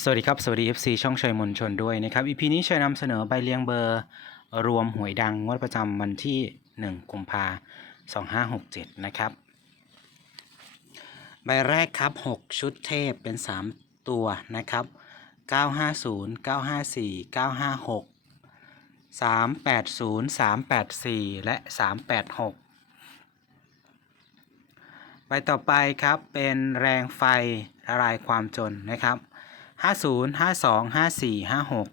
สวัสดีครับ สวัสดี FC ช่องชัยมนชนด้วยนะครับ EP นี้ชัยนำเสนอใบเลียงเบอร์ รวมหวยดังงวดประจำวันที่ 1 กุมภา2567 นะครับ ใบแรกครับ 6 ชุดเทพเป็น 3 ตัวนะครับ 950 954 956 380 384 และ 386 ใบต่อไปครับเป็นแรงไฟละลายความจนนะครับ 50 52 54 56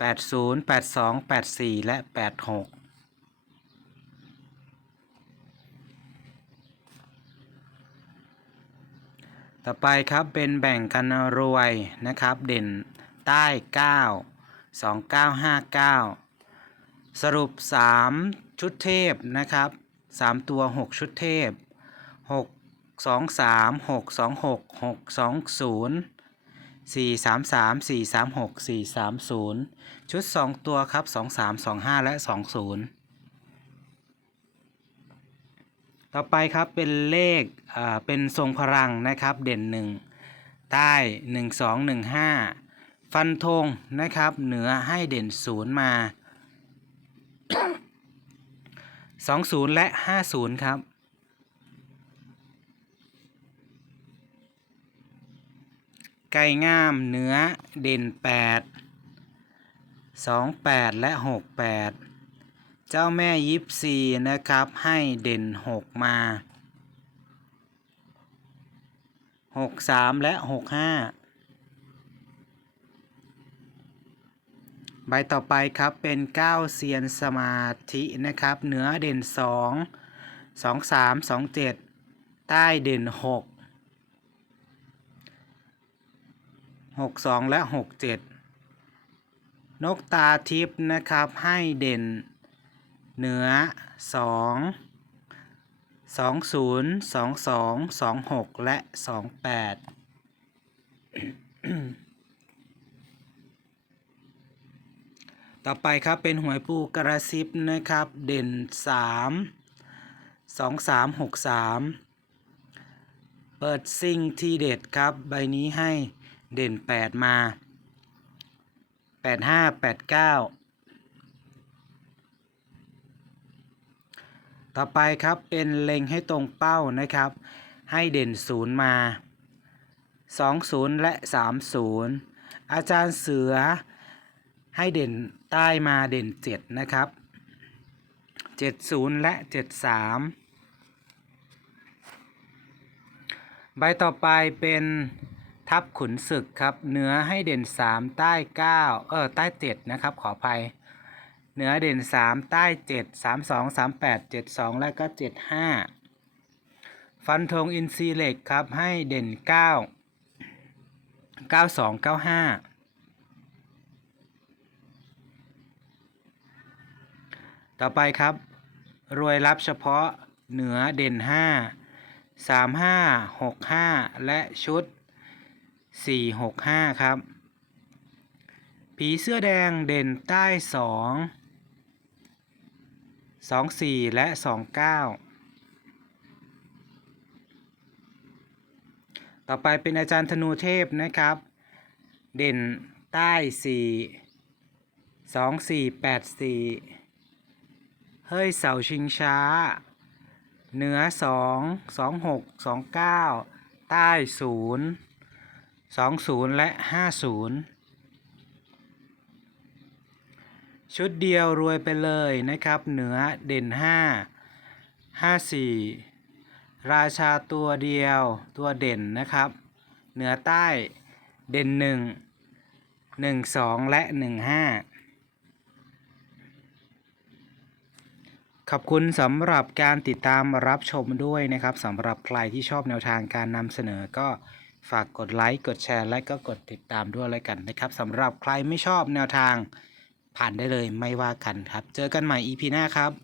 80 82 84และ86ต่อไปครับเป็นแบ่งกันรวยนะครับเด่นใต้ 9 2959 สรุป 3 ชุดเทพนะครับ 3 ตัว 6 ชุดเทพ 6 2 3 6 2 6 6 2 0 4 3 3 4 3 6 4 3 0ชุด2ตัวครับ2 3 2 5และ2 0ต่อไปครับเป็นเลขอ่าเป็นทรงพลังนะครับเด่น1ใต้1 2 1 5ฟันธงนะครับเหนือให้เด่น0มา20และ50ครับ ไก่งามเนื้อเด่น 8 28 และ 68 เจ้าแม่ยิปซีนะครับให้เด่น 6 มา 63 และ 65 ใบต่อไปครับเป็น 9 เซียนสมาธินะครับเหนือเด่น 2 2 3 2 7 ใต้เด่น 6 6 2และ6 7นกตาทิพย์นะครับให้เด่น เหนือ2 20 22 26และ28ต่อไปครับเป็นหวยปูกระซิบนะครับ เด่น3 2 3 6 3เปิดซิ่งที่เด็ดครับ ใบนี้ให้ เด่น8มา8 5 8 9ต่อไปครับเป็นเล็งให้ตรงเป้านะครับ ให้เด่น0มา20และ30อาจารย์เสือให้เด่นใต้มาเด่น7นะครับ70และ73ใบต่อไปเป็น ทับขุนศึกครับเนื้อให้เด่น 3 ใต้ 9 เออใต้ 7 นะครับ ขออภัยเหนือเด่น 3 ใต้ 7 3 2 3 8 7 2 และก็ 75 ฟันธงอินซีเหล็กครับให้เด่น 9 92 95 ต่อไปครับ รวยรับเฉพาะเหนือเด่น 5 3 5 6 5 และชุด 4 6 5 ครับ ผีเสื้อแดงเด่นใต้ 2 2 4 และ 2 9 ต่อไปเป็นอาจารย์ธนูเทพนะครับ เด่นใต้ 4 2 4 8 4 เฮ้ยเสาชิงช้า เหนือ 2 2 6 2 9 ใต้ 0 20และ50ชุดเดียวรวยไปเลยนะครับ เหนือเด่น5 54ราชาตัวเดียวตัวเด่นนะครับ เหนือใต้เด่น1 1 2และ15ขอบคุณสำหรับการติดตามรับชมด้วยนะครับสำหรับใครที่ชอบแนวทางการนำเสนอก็ ฝากกดไลค์กดแชร์และก็กดติดตามด้วยแล้วกันนะครับสำหรับใครไม่ชอบแนวทางผ่านได้เลยไม่ว่ากันครับ เจอกันใหม่ EP หน้าครับ